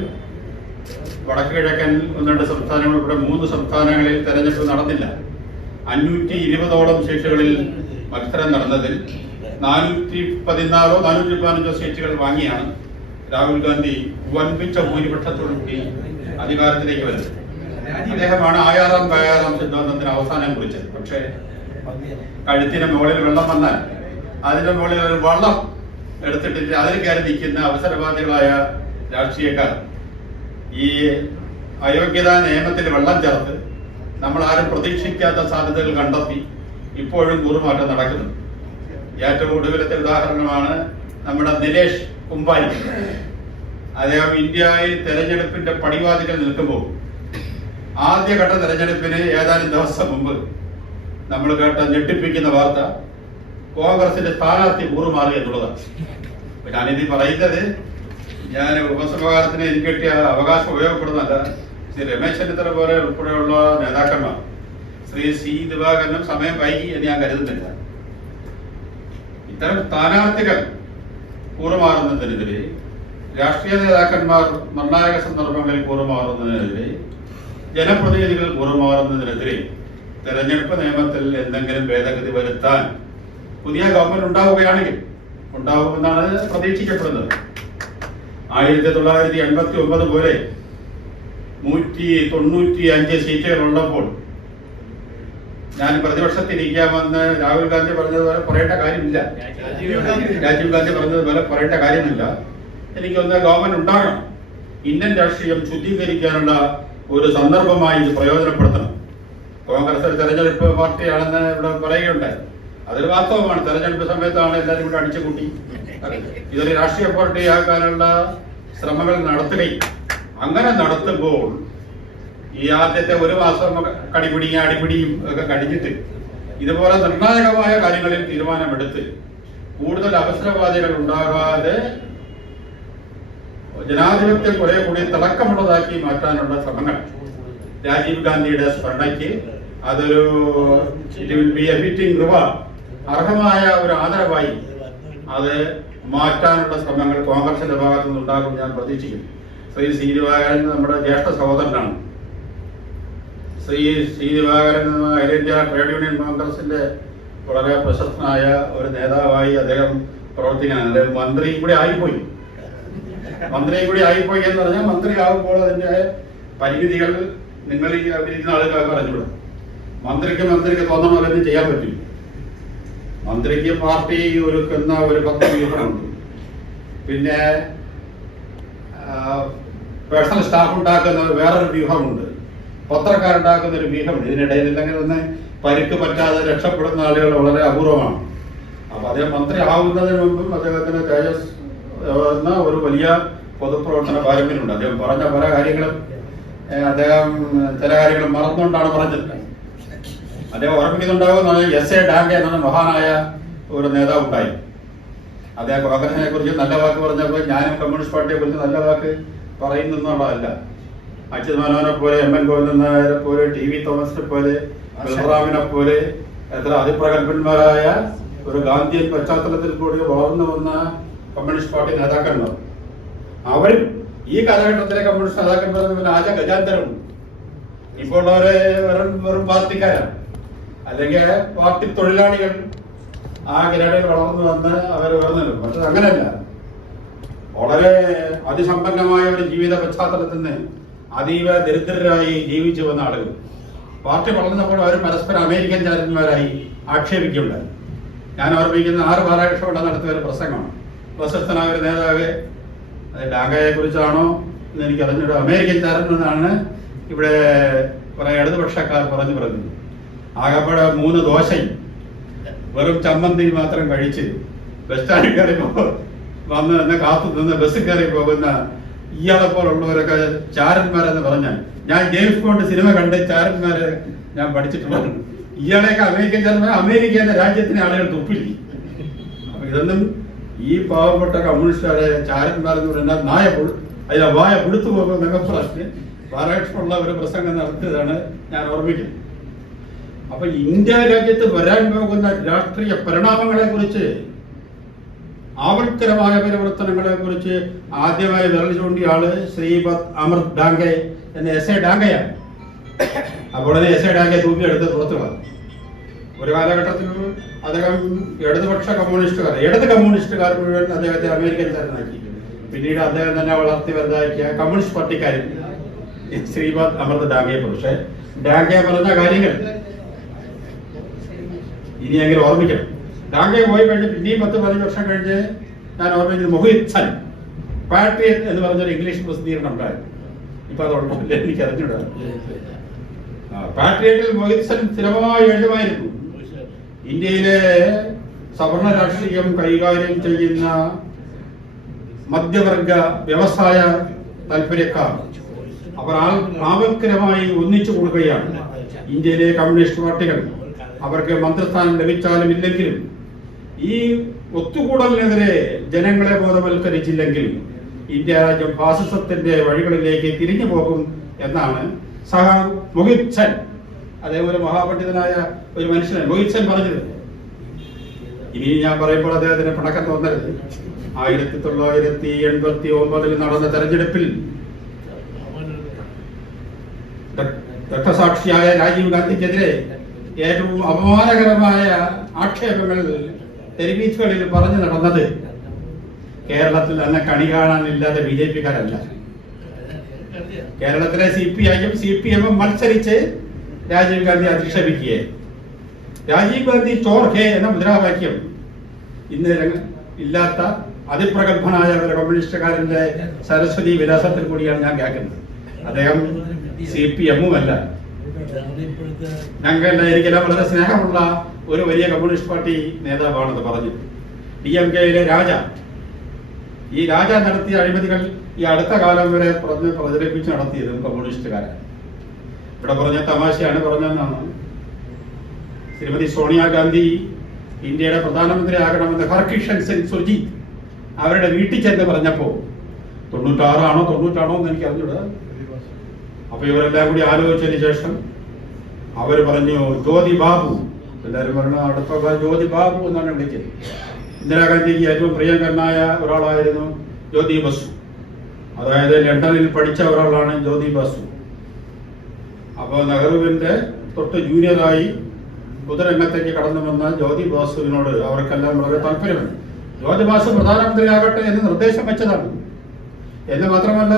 വടക്ക് കിഴക്കൻ 1-2 സംസ്ഥാനങ്ങൾ ഉൾപ്പെടെ 3 സംസ്ഥാനങ്ങളിൽ തെരഞ്ഞെടുപ്പ് നടന്നില്ല. 520ഓളം സീറ്റുകളിൽ മത്സരം നടന്നതിൽ 414 415 സീറ്റുകൾ വാങ്ങിയാണ് രാഹുൽ ഗാന്ധി വൻപിച്ച ഭൂരിപക്ഷത്തോടുകൂടി അധികാരത്തിലേക്ക് വരുന്നത്. അദ്ദേഹമാണ് ആയാറാം സിദ്ധാന്തത്തിന് അവസാനം കുറിച്ചത്. പക്ഷേ കഴുത്തിന് മുകളിൽ വെള്ളം വന്നാൽ അതിന്റെ മുകളിൽ ഒരു വള്ളം എടുത്തിട്ട് അതിൽ കയറി നിൽക്കുന്ന അവസരവാദികളായ രാഷ്ട്രീയക്കാർ ഈ അയോഗ്യതാ നിയമത്തിൽ വെള്ളം ചേർത്ത് നമ്മൾ ആരും പ്രതീക്ഷിക്കാത്ത സാധ്യതകൾ കണ്ടെത്തി ഇപ്പോഴും കൂറുമാറ്റം നടക്കുന്നു. ഏറ്റവും ഒടുവിലത്തെ ഉദാഹരണമാണ് നമ്മുടെ ദിനേശ് കുംഭാരി. അദ്ദേഹം ഇന്ത്യയിൽ തെരഞ്ഞെടുപ്പിന്റെ പടിവാതിക്കൽ നിൽക്കുമ്പോൾ ആദ്യഘട്ട തെരഞ്ഞെടുപ്പിന് ഏതാനും ദിവസം മുമ്പ് നമ്മൾ കേട്ട ഞെട്ടിപ്പിക്കുന്ന വാർത്ത കോൺഗ്രസിന്റെ സ്ഥാനാർത്ഥി കൂറുമാറി എന്നുള്ളതാണ്. ഞാനിത് പറയുന്നത് ഞാൻ ഉപസംഹാരത്തിന് എനിക്ക് കിട്ടിയ അവകാശം ഉപയോഗപ്പെടുന്നതല്ല. ശ്രീ രമേശ് ചെന്നിത്തല പോലെ ഉൾപ്പെടെയുള്ള നേതാക്കന്മാർ, ശ്രീ സി ദിവാകരനും സമയം വൈകി എന്ന് ഞാൻ കരുതുന്നില്ല. ഇത്തരം സ്ഥാനാർത്ഥികൾ കൂറുമാറുന്നതിനെതിരെ, രാഷ്ട്രീയ നേതാക്കന്മാർ നിർണായക സന്ദർഭങ്ങളിൽ കൂറുമാറുന്നതിനെതിരെ, ജനപ്രതിനിധികൾ കൂറുമാറുന്നതിനെതിരെ തെരഞ്ഞെടുപ്പ് നിയമത്തിൽ എന്തെങ്കിലും ഭേദഗതി വരുത്താൻ പുതിയ ഗവൺമെന്റ് ഉണ്ടാവുമെന്നാണ് പ്രതീക്ഷിക്കപ്പെടുന്നത്. 1989 പോലെ 195 സീറ്റുകൾ ഉള്ളപ്പോൾ ഞാൻ പ്രതിപക്ഷത്തിരിക്കാമെന്ന് രാഹുൽ ഗാന്ധി പറഞ്ഞതുപോലെ പറയേണ്ട കാര്യമില്ല, രാജീവ് ഗാന്ധി പറഞ്ഞതുപോലെ പറയേണ്ട കാര്യമില്ല. എനിക്കൊന്ന് ഗവൺമെന്റ് ഉണ്ടാകണം. ഇന്ത്യൻ രാഷ്ട്രീയം ശുദ്ധീകരിക്കാനുള്ള ഒരു സന്ദർഭമായി ഇത് പ്രയോജനപ്പെടുത്തണം. കോൺഗ്രസ് ഒരു തെരഞ്ഞെടുപ്പ് പാർട്ടിയാണെന്ന് ഇവിടെ പറയുകയുണ്ടായി. അതൊരു വാസ്തവമാണ്. തെരഞ്ഞെടുപ്പ് സമയത്താണ് എല്ലാവരും കൂടെ അടിച്ചുകൂട്ടി ഇതൊരു രാഷ്ട്രീയ പാർട്ടിയാക്കാനുള്ള ശ്രമങ്ങൾ നടത്തുകയും അങ്ങനെ നടത്തുമ്പോൾ ഈ ആദ്യത്തെ ഒരു മാസം അടിപിടിയും ഒക്കെ കഴിഞ്ഞിട്ട് ഇതുപോലെ നിർണായകമായ കാര്യങ്ങളിൽ തീരുമാനമെടുത്ത് കൂടുതൽ അവസരവാദികൾ ഉണ്ടാകാതെ ജനാധിപത്യം കുറെ കൂടി തിളക്കമുള്ളതാക്കി മാറ്റാനുള്ള ശ്രമങ്ങൾ രാജീവ് ഗാന്ധിയുടെ സ്മരണയ്ക്ക് അതൊരു അർഹമായ ഒരു ആദരവായി അത് മാറ്റാനുള്ള ശ്രമങ്ങൾ കോൺഗ്രസിന്റെ ഭാഗത്തു നിന്നുണ്ടാകും ഞാൻ പ്രതീക്ഷിക്കുന്നു. ശ്രീ സി ദിവാകരൻ നമ്മുടെ ജ്യേഷ്ഠ സഹോദരനാണ്. ശ്രീ സി ദിവാകരൻ അഖില ഇന്ത്യ ട്രേഡ് യൂണിയൻ കോൺഗ്രസിന്റെ വളരെ പ്രശസ്തനായ ഒരു നേതാവായി അദ്ദേഹം പ്രവർത്തിക്കുകയാണ്. അദ്ദേഹം മന്ത്രിയും കൂടി ആയിപ്പോയി എന്ന് പറഞ്ഞാൽ മന്ത്രി ആകുമ്പോൾ അതിന്റെ പരിമിതികൾ നിങ്ങൾ ഈ ഇരിക്കുന്ന ആളുകളൊക്കെ പറഞ്ഞുവിടും. മന്ത്രിക്ക് തോന്നണമെന്ന് ചെയ്യാൻ പറ്റും. മന്ത്രിക്ക് പാർട്ടി ഒരുക്കുന്ന ഒരു 10 വ്യൂഹമുണ്ട്. പിന്നെ പേഴ്സണൽ സ്റ്റാഫ് ഉണ്ടാക്കുന്ന വേറൊരു വ്യൂഹമുണ്ട്. പത്രക്കാരുണ്ടാക്കുന്ന ഒരു വ്യൂഹമുണ്ട്. ഇതിനിടയിൽ ഇല്ലെങ്കിൽ ഒന്ന് പരിക്ക് പറ്റാതെ രക്ഷപ്പെടുന്ന ആളുകൾ വളരെ അപൂർവമാണ്. അപ്പൊ അദ്ദേഹം മന്ത്രി ആവുന്നതിന് മുമ്പും അദ്ദേഹത്തിന് തേജസ് എന്ന ഒരു വലിയ പൊതുപ്രവർത്തന പാരമ്പര്യമുണ്ട്. അദ്ദേഹം പറഞ്ഞ പല കാര്യങ്ങളും അദ്ദേഹം ചില കാര്യങ്ങൾ മറന്നുകൊണ്ടാണ് പറഞ്ഞത്. അദ്ദേഹം ഓർമ്മിക്കുന്നുണ്ടാകുന്ന എസ്.എ. ഡാംഗെ എന്ന മഹാനായ ഒരു നേതാവ് ഉണ്ടായി. അദ്ദേഹം കോൺഗ്രസിനെ കുറിച്ച് നല്ല വാക്ക് പറഞ്ഞപ്പോൾ ഞാനും കമ്മ്യൂണിസ്റ്റ് പാർട്ടിയെ കുറിച്ച് നല്ല വാക്ക് പറയുന്നുള്ളതല്ല. അച്യുത് മേനോനെ പോലെ, എം.എൻ. ഗോവിന്ദൻ നായരെ പോലെ, ടി.വി. തോമസിനെ പോലെ, ബൽറാമിനെ പോലെ എത്ര അതിപ്രഗത്ഭന്മാരായ ഒരു ഗാന്ധിയൻ പശ്ചാത്തലത്തിൽ കൂടി വളർന്നു വന്ന കമ്മ്യൂണിസ്റ്റ് പാർട്ടി നേതാക്കന്മാർ, അവരും ഈ കാലഘട്ടത്തിലെ കമ്മ്യൂണിസ്റ്റ് നേതാക്കന്മാർ തമ്മിൽ ആജ ഗജാന്തരമുണ്ട്. ഇപ്പോൾ അവരെ വെറും പാർട്ടിക്കാരാണ്, അല്ലെങ്കിൽ പാർട്ടി തൊഴിലാളികൾ ആ കിരടയിൽ വളർന്നു വന്ന് അവർ ഉയർന്നു. പക്ഷെ അങ്ങനെയല്ല. വളരെ അതിസമ്പന്നമായ ഒരു ജീവിത പശ്ചാത്തലത്തിൽ നിന്ന് അതീവ ദരിദ്രരായി ജീവിച്ചു വന്ന ആളുകൾ പാർട്ടി വളർന്നപ്പോൾ അവർ പരസ്പരം അമേരിക്കൻ ചാരന്മാരായി ആക്ഷേപിക്കുകയുണ്ടായി. ഞാൻ ഓർമ്മിക്കുന്ന 6 ബാലകൃഷ്ണപിള്ള നടത്തിയ ഒരു പ്രസംഗമാണ്. പ്രശസ്തനായ ഒരു നേതാവ് അത് ഡാങ്കയെ കുറിച്ചാണോ എന്ന് എനിക്ക് അറിഞ്ഞൂടെ. അമേരിക്കൻ ചാരനെന്നാണ് ഇവിടെ കുറെ ഇടതുപക്ഷക്കാർ പറഞ്ഞു പറഞ്ഞത്. ആകപ്പാടെ 3 ദോശയും വെറും ചമ്മന്തി മാത്രം കഴിച്ച് ബസ് സ്റ്റാൻഡിൽ കയറി വന്ന് എന്നെ കാത്തു നിന്ന് ബസ്സിൽ കയറി പോകുന്ന ഇയാളെ പോലുള്ളവരൊക്കെ ചാരന്മാരെന്ന് പറഞ്ഞാൽ, ഞാൻ ജെയിംസ് ബോണ്ട് സിനിമ കണ്ട് ചാരന്മാരെ ഞാൻ പഠിച്ചിട്ടുള്ളത്. ഇയാളെയൊക്കെ അമേരിക്കൻ ചാരന്മാർ, അമേരിക്ക എന്ന രാജ്യത്തിന് ആളുകൾ തുപ്പില്ല. അപ്പൊ ഇതൊന്നും ഈ പാവപ്പെട്ട കമ്മ്യൂണിസ്റ്റുകാരെ ചാരന്മാരെന്ന് പറഞ്ഞാൽ അതിലെ വായ പുഴുത്തു പോകുന്നൊക്കെ പ്രശ്നം ബാലകൃഷ്ണനുള്ള ഒരു പ്രസംഗം നടത്തിയതാണ് ഞാൻ ഓർമ്മിക്കുന്നത്. അപ്പൊ ഇന്ത്യ രാജ്യത്ത് വരാൻ പോകുന്ന രാഷ്ട്രീയ പരിണാമങ്ങളെ കുറിച്ച്, ആവൽക്കരമായ പരിവർത്തനങ്ങളെ കുറിച്ച് ആദ്യമായി വിരൽ ചൂണ്ടിയ ആള് ശ്രീപദ് അമൃത് ഡാംഗെ എന്ന എസ് എ ഡാംഗെയാണ്. അപ്പോൾ എസ് എ ഡാംഗെ തൂക്കിയെടുത്ത് പുറത്തു വന്നു. ഒരു കാലഘട്ടത്തിൽ അദ്ദേഹം ഇടത് കമ്മ്യൂണിസ്റ്റുകാർ മുഴുവൻ അദ്ദേഹത്തെ അമേരിക്കൻ ചാരനാക്കി. പിന്നീട് അദ്ദേഹം തന്നെ വളർത്തി വലുതാക്കിയ കമ്മ്യൂണിസ്റ്റ് പാർട്ടിക്കാരൻ ശ്രീപദ് അമൃത് ഡാംഗെ. പക്ഷേ ഡാംഗെ പറഞ്ഞ കാര്യങ്ങൾ ഇനിയെങ്കിലും ഓർമ്മിക്കണം. ഡാംഗെ പോയി കഴിഞ്ഞ് പിന്നെയും 10-15 വർഷം കഴിഞ്ഞ് ഞാൻ ഓർമ്മിക്കുന്നത് മൊഹിത് പാട്രിയറ്റ് എന്ന് പറഞ്ഞൊരു ഇംഗ്ലീഷ് പ്രസിദ്ധീകരണം ഉണ്ടായിരുന്നു. ഇപ്പൊ അതുകൊണ്ടല്ല എനിക്ക് അറിഞ്ഞൂടാ. പാട്രിയറ്റിൽ മൊഹിത് സ്ഥിരമായി എഴുതുമായിരുന്നു. ഇന്ത്യയിലെ സവർണ രാഷ്ട്രീയം കൈകാര്യം ചെയ്യുന്ന മധ്യവർഗ വ്യവസായ താല്പര്യക്കാർ അവർ ആവൽക്കരമായി ഒന്നിച്ചു കൊടുക്കുകയാണ്. ഇന്ത്യയിലെ കമ്മ്യൂണിസ്റ്റ് പാർട്ടികൾ അവർക്ക് മന്ത്രിസ്ഥാനം ലഭിച്ചാലും ഇല്ലെങ്കിലും ഈ ഒത്തുകൂടലിനെതിരെ ജനങ്ങളെ ബോധവൽക്കരിച്ചില്ലെങ്കിൽ ഇന്ത്യ രാജ്യം ഫാസിസത്തിന്റെ വഴികളിലേക്ക് തിരിഞ്ഞു പോകും എന്നാണ് മൊഹിത് സെൻ, അദ്ദേഹം ഒരു മഹാപണ്ഡിതനായ ഒരു മനുഷ്യനാണ്, മൊഹിത് സെൻ പറഞ്ഞത്. ഇനി ഞാൻ പറയുമ്പോൾ അദ്ദേഹത്തിന് പണക്കം തോന്നരുത്. 1989 നടന്ന തെരഞ്ഞെടുപ്പിൽ രക്തസാക്ഷിയായ രാജീവ് ഗാന്ധിക്കെതിരെ ഏറ്റവും അപമാനകരമായ ആക്ഷേപങ്ങൾ തെരുവീഥുകളിൽ പറഞ്ഞു നടന്നത് കേരളത്തിൽ അന്ന് കണി കാണാനില്ലാതെ BJP-കാരല്ല. കേരളത്തിലെ CPIM മത്സരിച്ച് രാജീവ് ഗാന്ധി അധിക്ഷേപിക്കുകയെ. രാജീവ് ഗാന്ധി ചോർ ഹേ എന്ന മുദ്രാവാക്യം ഇന്ന് ഇല്ലാത്ത അതിപ്രഗത്ഭനായ ഒരു കമ്മ്യൂണിസ്റ്റുകാരന്റെ സരസ്വതി വിലാസത്തിൽ കൂടിയാണ് ഞാൻ കേൾക്കുന്നത്. അദ്ദേഹം CPM-ഉമല്ല. എനിക്കെല്ലാം വളരെ സ്നേഹമുള്ള ഒരു വലിയ കമ്മ്യൂണിസ്റ്റ് പാർട്ടി നേതാവാണെന്ന് പറഞ്ഞു. DMK-യിലെ രാജ, ഈ രാജ നടത്തിയ അഴിമതികൾ ഈ അടുത്ത കാലം വരെ പ്രചരിപ്പിച്ച് നടത്തിയതും കമ്മ്യൂണിസ്റ്റുകാരാണ്. ഇവിടെ പറഞ്ഞ തമാശയാണ് പറഞ്ഞതെന്നാണ്. ശ്രീമതി സോണിയാഗാന്ധി ഇന്ത്യയുടെ പ്രധാനമന്ത്രി ആകണമെന്ന് ഹർകിഷൻ സിംഗ് സുർജീത് അവരുടെ വീട്ടിൽ ചെന്ന് പറഞ്ഞപ്പോ 96 എന്ന് എനിക്ക് അറിഞ്ഞൂടാ. അപ്പൊ ഇവരെല്ലാം കൂടി ആലോചിച്ചതിന് ശേഷം അവർ പറഞ്ഞു ജ്യോതി ബാബു. എല്ലാവരും പറഞ്ഞു അടുത്ത ജ്യോതി ബാബു എന്നാണ് വിളിച്ചത്. ഇന്ദിരാഗാന്ധിക്ക് ഏറ്റവും പ്രിയങ്കരനായ ഒരാളായിരുന്നു ജ്യോതി ബസു. അതായത് ലണ്ടനിൽ പഠിച്ച ഒരാളാണ് ജ്യോതി ബസു. അപ്പോൾ നെഹ്റുവിന്റെ തൊട്ട് ജൂനിയറായി പൊതുരംഗത്തേക്ക് കടന്നു വന്ന ജ്യോതി ബാസുവിനോട് അവർക്കെല്ലാം വളരെ താല്പര്യമാണ്. ജ്യോതി ബാസു പ്രധാനമന്ത്രിയാകട്ടെ എന്ന് നിർദ്ദേശം വെച്ചതാണ്. എന്ന് മാത്രമല്ല,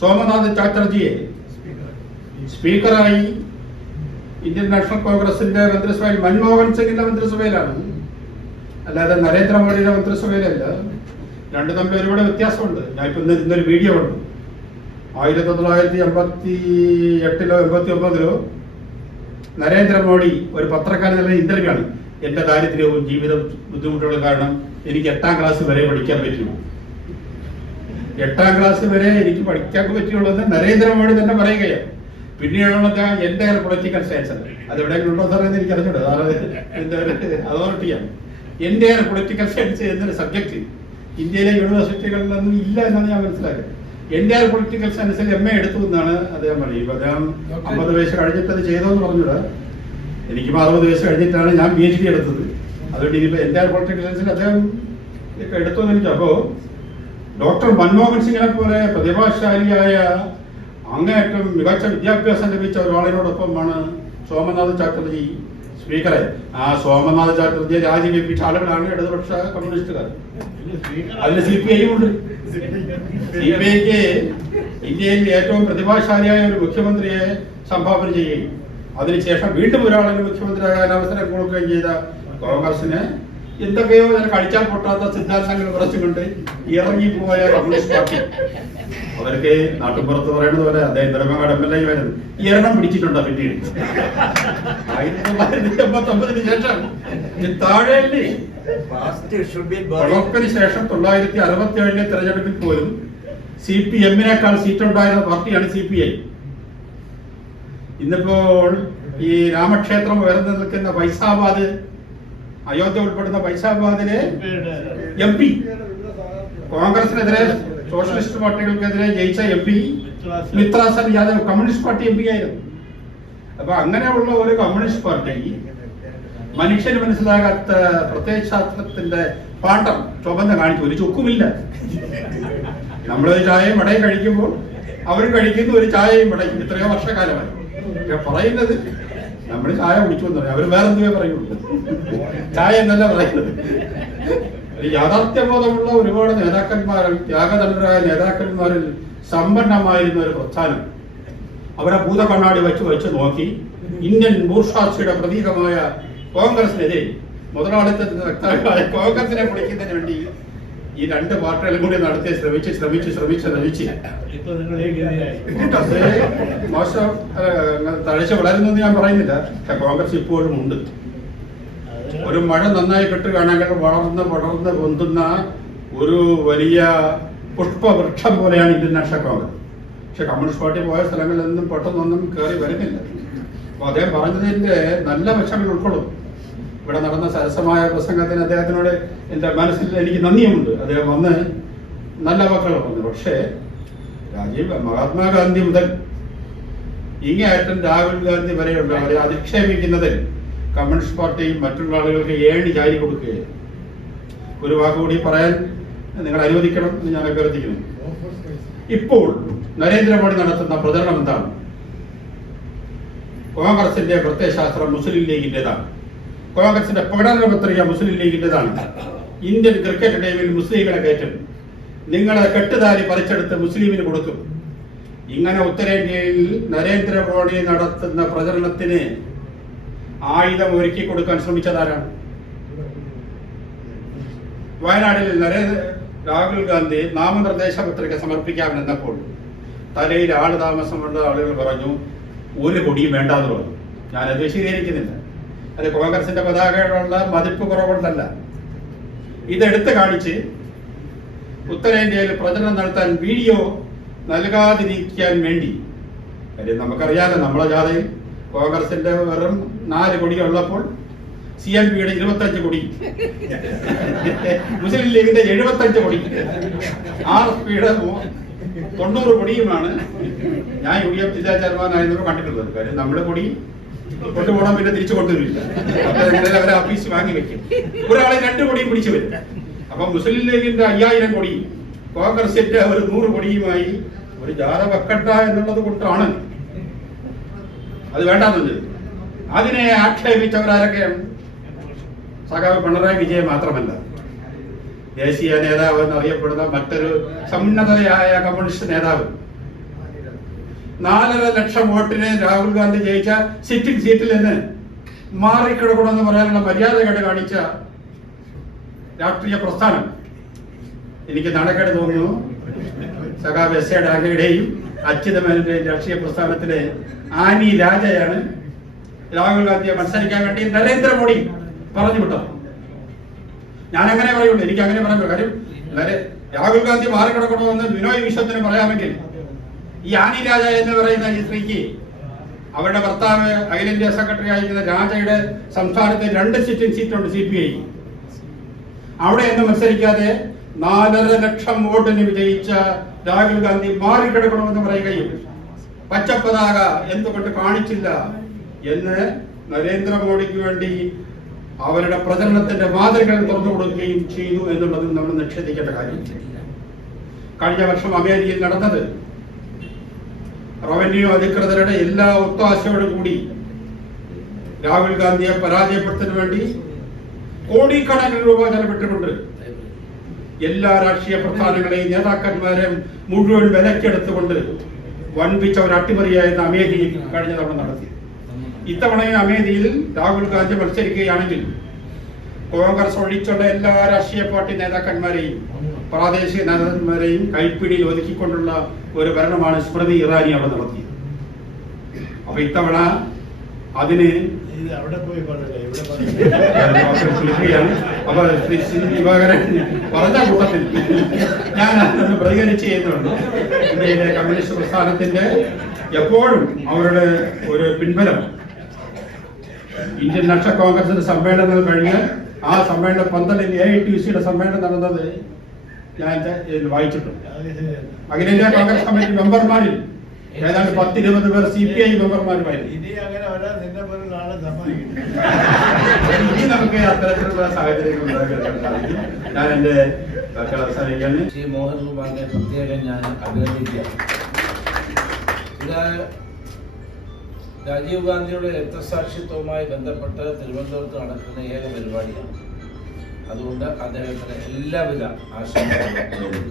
സോമനാഥ് ചാറ്റർജിയെ സ്പീക്കറായി ഇന്ത്യൻ നാഷണൽ കോൺഗ്രസിന്റെ മന്ത്രിസഭയിൽ മൻമോഹൻ സിംഗിന്റെ മന്ത്രിസഭയിലാണ്, അല്ലാതെ നരേന്ദ്രമോദിയുടെ മന്ത്രിസഭയിലല്ല. രണ്ടു തമ്മിൽ ഒരുപാട് വ്യത്യാസമുണ്ട്. ഞാൻ ഇപ്പൊ ഇന്നൊരു വീഡിയോ കണ്ടു. 1988-ലോ 89-ലോ നരേന്ദ്രമോദി ഒരു പത്രക്കാരനുള്ള ഇന്റർവ്യൂ ആണ്. എന്റെ ദാരിദ്ര്യവും ജീവിത ബുദ്ധിമുട്ടുകളും കാരണം എനിക്ക് 8ാം ക്ലാസ് വരെ പഠിക്കാൻ പറ്റുള്ളൂ. 8ാം ക്ലാസ് വരെ എനിക്ക് പഠിക്കാൻ പറ്റുള്ളൂ നരേന്ദ്രമോദി തന്നെ പറയുകയാണ്. പിന്നീടാണ് എന്റെ പൊളിറ്റിക്കൽ സയൻസ്, അത് എവിടെയെങ്കിലും ഉണ്ടോ സാറേ എന്ന് എനിക്ക് അറിഞ്ഞൂടെ. അതോറിറ്റിയാണ് എന്റെ പൊളിറ്റിക്കൽ സയൻസ് എന്നൊരു സബ്ജക്ട് ഇന്ത്യയിലെ യൂണിവേഴ്സിറ്റികളിലൊന്നും ഇല്ല എന്നാണ് ഞാൻ മനസ്സിലാക്കുന്നത്. എന്റെ പൊളിറ്റിക്കൽ സയൻസിൽ MA എടുത്തു എന്നാണ് അദ്ദേഹം പറഞ്ഞത്. ഇപ്പൊ അദ്ദേഹം 50 വയസ്സ് കഴിഞ്ഞിട്ട് അത് ചെയ്തോന്ന് പറഞ്ഞൂടാ. എനിക്കും 60 വയസ്സ് കഴിഞ്ഞിട്ടാണ് ഞാൻ PhD എടുത്തത്. അതുകൊണ്ട് ഇനിയിപ്പോ എന്റെ പൊളിറ്റിക്കൽ സയൻസിൽ അദ്ദേഹം എടുത്തു എന്ന് എനിക്ക്. അപ്പോ ഡോക്ടർ മൻമോഹൻ സിംഗിനെ പോലെ പ്രതിഭാശാലിയായ അങ്ങേയറ്റം മികച്ച വിദ്യാഭ്യാസം ലഭിച്ച ഒരാളിനോടൊപ്പമാണ് സോമനാഥ് ചാറ്റർജി സ്പീക്കറെ. ആ സോമനാഥ് ചാറ്റർജിയെ രാജിവെപ്പിച്ച ആളുകളാണ് ഇടതുപക്ഷ കമ്മ്യൂണിസ്റ്റുകാർ. അതിൽ CPI ഉണ്ട്. CPIക്ക് ഇന്ത്യയിൽ ഏറ്റവും പ്രതിഭാശാലിയായ ഒരു മുഖ്യമന്ത്രിയെ സംഭാവന ചെയ്യുകയും അതിനുശേഷം വീണ്ടും ഒരാളിന് മുഖ്യമന്ത്രിയാകാൻ അവസരം കൊടുക്കുകയും ചെയ്ത കോൺഗ്രസിന് എന്തൊക്കെയോ ഞാൻ കഴിച്ചാൽ പൊട്ടാത്ത സിദ്ധാന്തങ്ങൾ കുറച്ചുകൊണ്ട് ഇറങ്ങിപ്പോയ കമ്മ്യൂണിസ്റ്റ് പാർട്ടി അവർക്ക് നാട്ടുപുറത്ത് പറയുന്നത് പോലെ അദ്ദേഹം നെടുമങ്ങാട് MLA വരുന്നത് ഈ എണ്ണം പിടിച്ചിട്ടുണ്ടോ പിന്നീട് 1989 ശേഷം താഴെയല്ലേ പിളർപ്പിന് ശേഷം 1967 തെരഞ്ഞെടുപ്പിൽ പോലും CPM-നേക്കാൾ സീറ്റുണ്ടായിരുന്ന പാർട്ടിയാണ് CPI. ഇന്നിപ്പോൾ ഈ രാമക്ഷേത്രം ഉയർന്നു നിൽക്കുന്ന ഫൈസാബാദ്, അയോധ്യ ഉൾപ്പെടുന്ന ഫൈസാബാദിലെ MP കോൺഗ്രസിനെതിരെ സോഷ്യലിസ്റ്റ് പാർട്ടികൾക്കെതിരെ ജയിച്ച MP Mitra Sen Yadav communist party MP ആയിരുന്നു. അപ്പൊ അങ്ങനെയുള്ള ഒരു കമ്മ്യൂണിസ്റ്റ് പാർട്ടി മനുഷ്യന് മനസ്സിലാകാത്ത പ്രത്യയശാസ്ത്രത്തിന്റെ പാണ്ഡം ചുമന്ന് കാണിച്ചു. ഒരു ചുക്കുമില്ല. നമ്മളൊരു ചായയും വടയും കഴിക്കുമ്പോൾ അവർ കഴിക്കുന്ന ഒരു ചായയും വടയും ഇത്രയോ വർഷക്കാലമായി പറയുന്നത് നമ്മൾ ചായ കുടിച്ചു എന്ന് പറയും. അവർ വേറെന്തുവേ പറയുള്ളൂ, ചായ എന്നല്ല പറയുന്നത്. യാഥാർത്ഥ്യബോധമുള്ള ഒരുപാട് നേതാക്കന്മാരിൽ, ത്യാഗതന്മരായ നേതാക്കന്മാരിൽ സമ്പന്നമായിരുന്ന ഒരു പ്രസ്ഥാനം അവരെ ഭൂതകണ്ണാടി വെച്ച് നോക്കി ഇന്ത്യൻ ബൂർഷ്വാസിയുടെ പ്രതീകമായ കോൺഗ്രസിനെതിരെ, മുതലാളിത്തത്തിന്റെ വ്യക്തമായ കോൺഗ്രസിനെ പൊളിക്കുന്നതിന് വേണ്ടി ഈ രണ്ട് പാർട്ടികളും കൂടി നടത്തി ശ്രമിച്ച് മോശം തഴച്ച് വളരുന്നെന്ന് ഞാൻ പറയുന്നില്ല. പക്ഷെ കോൺഗ്രസ് ഇപ്പോഴും ഉണ്ട്. ഒരു മഴ നന്നായി കിട്ടുകയാണെങ്കിൽ വളർന്ന് പൊന്തുന്ന ഒരു വലിയ പുഷ്പവൃക്ഷം പോലെയാണ് ഇന്ത്യൻ നാഷണൽ കോൺഗ്രസ്. പക്ഷെ കമ്മ്യൂണിസ്റ്റ് പാർട്ടി പോയ സ്ഥലങ്ങളിൽ നിന്നും പെട്ടെന്നൊന്നും കയറി വരുന്നില്ല. അപ്പൊ അദ്ദേഹം പറഞ്ഞതിന്റെ നല്ല വശങ്ങൾ ഉൾക്കൊള്ളും. ഇവിടെ നടന്ന സരസമായ പ്രസംഗത്തിന് അദ്ദേഹത്തിനോട് എൻ്റെ മനസ്സിൽ എനിക്ക് നന്ദിയുമുണ്ട്. അദ്ദേഹം വന്ന് നല്ല വാക്കുകൾ പറഞ്ഞു. പക്ഷേ മഹാത്മാഗാന്ധി മുതൽ ഇങ്ങേയറ്റം രാഹുൽ ഗാന്ധി വരെയുള്ളവരെ അധിക്ഷേപിക്കുന്നത് കമ്മ്യൂണിസ്റ്റ് പാർട്ടിയും മറ്റുള്ള ആളുകൾക്ക് ഏണി ചാരി കൊടുക്കുകയാണ്. ഒരു വാക്കുകൂടി പറയാൻ നിങ്ങൾ അനുവദിക്കണം എന്ന് ഞാൻ അഭ്യർത്ഥിക്കുന്നു. ഇപ്പോൾ നരേന്ദ്രമോദി നടത്തുന്ന പ്രചരണം എന്താണ്? കോൺഗ്രസിന്റെ പ്രത്യയശാസ്ത്രം മുസ്ലിം ലീഗിന്റേതാണ്. കോൺഗ്രസിന്റെ പ്രകടന പത്രിക മുസ്ലിം ലീഗിന്റേതാണ്. ഇന്ത്യൻ ക്രിക്കറ്റ് ടീമിൽ മുസ്ലിങ്ങളെ കയറ്റും, നിങ്ങളെ കെട്ടുതാലി പറിച്ചെടുത്ത് മുസ്ലിമിന് കൊടുക്കും. ഇങ്ങനെ ഉത്തരേന്ത്യയിൽ നരേന്ദ്രമോദി നടത്തുന്ന പ്രചരണത്തിന് ആയുധം ഒരുക്കി കൊടുക്കാൻ ശ്രമിച്ചതാരാണ്? വയനാട്ടിൽ രാഹുൽ ഗാന്ധി നാമനിർദ്ദേശ പത്രിക സമർപ്പിക്കാമെന്നപ്പോൾ തലയിൽ ആള് താമസമുള്ള ആളുകൾ പറഞ്ഞു ഒരു കൊടിയും വേണ്ടാന്ന് പറഞ്ഞു. ഞാനത് വിശദീകരിക്കുന്നില്ല. അത് കോൺഗ്രസിന്റെ പതാകയോടുള്ള മതിപ്പ് കുറവുകൊണ്ടല്ല. ഇതെടുത്ത് കാണിച്ച് ഉത്തരേന്ത്യയിൽ പ്രചരണം നടത്താൻ വീഡിയോ നൽകാതിരിക്കാൻ വേണ്ടി, കാര്യം നമുക്കറിയാലോ നമ്മളെ ജാഥയിൽ കോൺഗ്രസിന്റെ വെറും 4 കൊടി ഉള്ളപ്പോൾ CMPയുടെ 25 കൊടി, മുസ്ലിം ലീഗിന്റെ 75 കൊടി, RSPയുടെ 90 കൊടിയുമാണ് ഞാൻ UDF ജില്ലാ ചെയർമാനായിരുന്നപ്പോൾ കണ്ടിട്ടുള്ളത്. കാര്യം നമ്മുടെ കൊടി കൊണ്ടുപോകണം, പിന്നെ തിരിച്ചു കൊണ്ടുവരില്ല. അപ്പൊ അവരെ ഓഫീസ് വാങ്ങി വെക്കും. ഒരാളെ 2 കൊടിയും പിടിച്ചു വരും. അപ്പൊ മുസ്ലിം ലീഗിന്റെ 5000 കൊടി, കോൺഗ്രസിന്റെ ഒരു 100 കൊടിയുമായി ഒരു ജാഥ വെക്കട്ട എന്നുള്ളത് കൊണ്ടാണ് അത് വേണ്ടാന്നത്. അതിനെ ആക്ഷേപിച്ചവരാരൊക്കെയാണ്? സഖാവ് പിണറായി വിജയൻ മാത്രമല്ല, ദേശീയ നേതാവ് എന്നറിയപ്പെടുന്ന മറ്റൊരു സമുന്നതയായ കമ്മ്യൂണിസ്റ്റ് നേതാവ്. 4.5 ലക്ഷം വോട്ടിന് രാഹുൽ ഗാന്ധി ജയിച്ച സിറ്റിംഗ് സീറ്റിൽ നിന്ന് മാറിക്കിടക്കണമെന്ന് പറയാനുള്ള മര്യാദകേട് കാണിച്ച രാഷ്ട്രീയ പ്രസ്ഥാനം. എനിക്ക് നാണക്കേട് തോന്നുന്നു സഖാവ് എസ് എ ഡാംഗയുടെയും അച്യുതമേനന്റെയും രാഷ്ട്രീയ പ്രസ്ഥാനത്തിലെ ആനി രാജയാണ് രാഹുൽ ഗാന്ധിയെ മത്സരിക്കാൻ വേണ്ടി നരേന്ദ്രമോദി പറഞ്ഞു വിട്ടത്. ഞാൻ അങ്ങനെ പറയുള്ളൂ, എനിക്ക് അങ്ങനെ പറയാൻ. കാര്യം രാഹുൽ ഗാന്ധി മാറിക്കിടക്കണമെന്ന് ബിനോയ് വിശ്വത്തിന് പറയാമെങ്കിൽ ഈ ആനി രാജ എന്ന് പറയുന്ന ഈ സ്ത്രീക്ക് അവരുടെ ഭർത്താവ് അഖിലേന്ത്യാ സെക്രട്ടറി ആയിരിക്കുന്ന രാജയുടെ സംസ്ഥാനത്ത് 2 സിറ്റിംഗ് സീറ്റുണ്ട് CPI. അവിടെ ഒന്നും മത്സരിക്കാതെ 4.5 ലക്ഷം വോട്ടിന് വിജയിച്ച രാഹുൽ ഗാന്ധി മാറിക്കിടക്കണമെന്ന് പറയുകയും പച്ചപ്പതാക എന്തുകൊണ്ട് കാണിച്ചില്ല എന്ന് നരേന്ദ്രമോദിക്ക് വേണ്ടി അവരുടെ പ്രചരണത്തിന്റെ മാതൃകകൾ തുറന്നു കൊടുക്കുകയും ചെയ്തു എന്നുള്ളത് നമ്മൾ നിഷേധിക്കേണ്ട കാര്യമില്ല. കഴിഞ്ഞ വർഷം അമേരിക്കയിൽ നടന്നത് റവന്യൂ അധികൃതരുടെ എല്ലാ ഒത്താശയോടും കൂടി രാഹുൽ ഗാന്ധിയെ പരാജയപ്പെടുത്തുന്നതിന് വേണ്ടി കോടിക്കണക്കിന് രൂപ ചെലവിട്ടുകൊണ്ട് എല്ലാ രാഷ്ട്രീയ പ്രസ്ഥാനങ്ങളെയും നേതാക്കന്മാരെയും മുഴുവൻ വിലക്കെടുത്തുകൊണ്ട് വൻപിച്ച ഒരു അട്ടിമറിയായിരുന്ന അമേഠിയിൽ കഴിഞ്ഞ തവണ നടത്തി. ഇത്തവണയും അമേഠിയിൽ രാഹുൽ ഗാന്ധി മത്സരിക്കുകയാണെങ്കിൽ കോൺഗ്രസ് ഒഴിച്ചുള്ള എല്ലാ രാഷ്ട്രീയ പാർട്ടി നേതാക്കന്മാരെയും പ്രാദേശിക നേതാക്കന്മാരെയും കൈപ്പിടിയിൽ ഒതുക്കിക്കൊണ്ടുള്ള ഒരു ഭരണമാണ് സ്മൃതി ഇറാനി അവിടെ നടത്തിയത്. അപ്പൊ ഇത്തവണ അതിന് അവിടെ പോയി അപ്പൊ പറഞ്ഞ കൂട്ടത്തിൽ ഞാൻ അതിനൊന്ന് പ്രതികരിച്ച് ചെയ്യുന്നുണ്ട്. ഇന്ത്യയിലെ കമ്മ്യൂണിസ്റ്റ് പ്രസ്ഥാനത്തിന്റെ എപ്പോഴും അവരുടെ ഒരു പിൻബലം ഇന്ത്യൻ നാഷണൽ കോൺഗ്രസിന്റെ സമ്മേളനങ്ങൾ കഴിഞ്ഞ് ആ സമ്മേളനം 12 AITUC സമ്മേളനം നടന്നത് ഞാൻ വായിച്ചിട്ടുണ്ട്. അഖിലേന്ത്യാ കോൺഗ്രസ് കമ്മിറ്റി മെമ്പർമാരിൽ ഏതാണ്ട് 10-20 പേർ CPI മെമ്പർമാരുമായിരുന്നു. ഇനി നമുക്ക് അത്തരത്തിലുള്ള സാഹചര്യങ്ങൾ ഉണ്ടാക്കാൻ സാധിക്കും. ഞാൻ എന്റെ അവസാനിക്കാൻ ശ്രീ മോഹൻകുമാറിനെ പ്രത്യേകം ഞാൻ അഭിനന്ദിക്കുക. ഇത് രാജീവ് ഗാന്ധിയുടെ രക്തസാക്ഷിത്വവുമായി ബന്ധപ്പെട്ട് തിരുവനന്തപുരത്ത് നടക്കുന്ന ഏക പരിപാടിയാണ്. അതുകൊണ്ട് അദ്ദേഹത്തിന് എല്ലാവിധ ആശംസകളും.